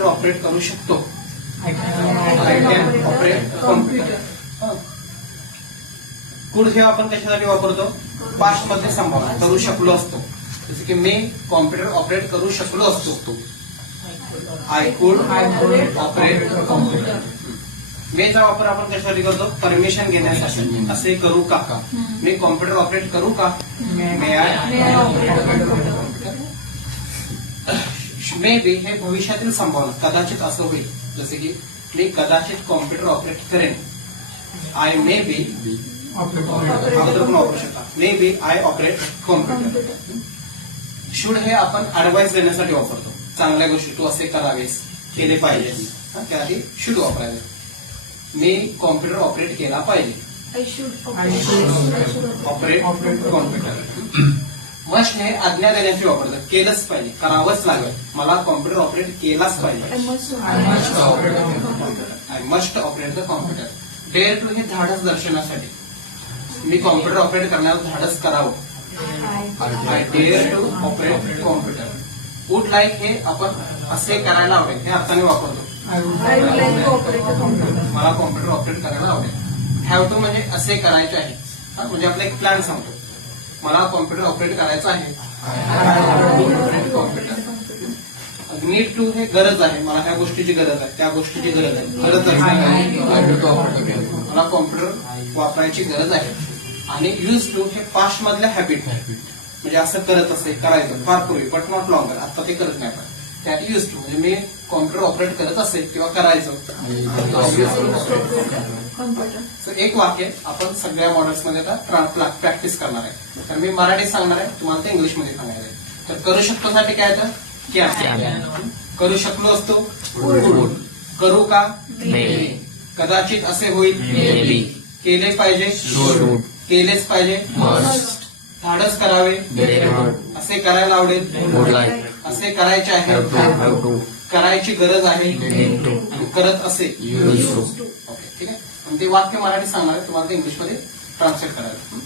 Computer operate करू शकतो. I can operate computer. कुड हे आपण कशासाठी वापरतो? पास्ट मध्ये संभावना करू शकलो असतो. जसे की मी कॉम्प्युटर ऑपरेट करू शकलो असतो. I could operate computer. मेचा वापर आपण कशासाठी करतो? परमिशन घेण्यासाठी. असे करू का? मी कॉम्प्युटर ऑपरेट करू का? May I operate computer. Maybe हे भविष्यातील संभावना, कदाचित असं होईल. जसे की मी कदाचित कॉम्प्युटर ऑपरेट करेन. आय मे बी अगोदर पण वापरू शकता. May be I operate computer. Should हे आपण ऍडवाइस देण्यासाठी वापरतो. चांगल्या गोष्टी तू असे करावेस, केले पाहिजे, त्याआधी शुड वापरायचे. मी कॉम्प्युटर ऑपरेट केला पाहिजे. Operate computer. मस्ट हे आज्ञा देण्यासाठी वापरतात. केलंच पाहिजे, करावंच लागेल. मला कॉम्प्युटर ऑपरेट केलाच पाहिजे. I must operate the computer. Dare to हे धाडस दर्शवण्यासाठी. मी कॉम्प्युटर ऑपरेट करण्याला धाडस करावं. I dare to operate computer. Would like हे आपण असे करायला आवडेल हे अर्थाने वापरतो. मला कॉम्प्युटर ऑपरेट करायला आवडेल. हॅव टू म्हणजे असे करायचे आहे. म्हणजे आपला एक प्लॅन सांगतो. मला कॉम्प्युटर ऑपरेट करायचं आहे. कॉम्प्युटर. नीड टू हे गरज आहे. मला ह्या गोष्टीची गरज आहे, त्या गोष्टीची गरज आहे. गरज आहे, मला कॉम्प्युटर वापरायची गरज आहे. आणि यूज टू हे पास्ट मधल्या हॅबिट. म्हणजे असं करत असे, करायचं फार पूर्वी, बट नॉट लॉंगर. आता ते करत नाही. त्यात यूज टू म्हणजे मी कॉम्प्युटर ऑपरेट करत असेल किंवा करायचं. एक वाक्य आपण सगळ्या मॉडेल्समध्ये आता प्रॅक्टिस करणार आहे. तर मी मराठी सांगणार आहे, तुम्हाला ते इंग्लिशमध्ये सांगायचं आहे. तर करू शकतो साठी काय तर कॅन. करू शकलो असतो करू का? कदाचित असे होईल. केले पाहिजे. केलेच पाहिजे. धाडस करावे. असे करायला आवडेल. असे करायचे आहे. करायची गरज आहे. करत असे. ओके, ठीक आहे. ते वाक्य मराठी सांगणार आहे, तुम्हाला ते इंग्लिशमध्ये ट्रान्सलेट करायचं.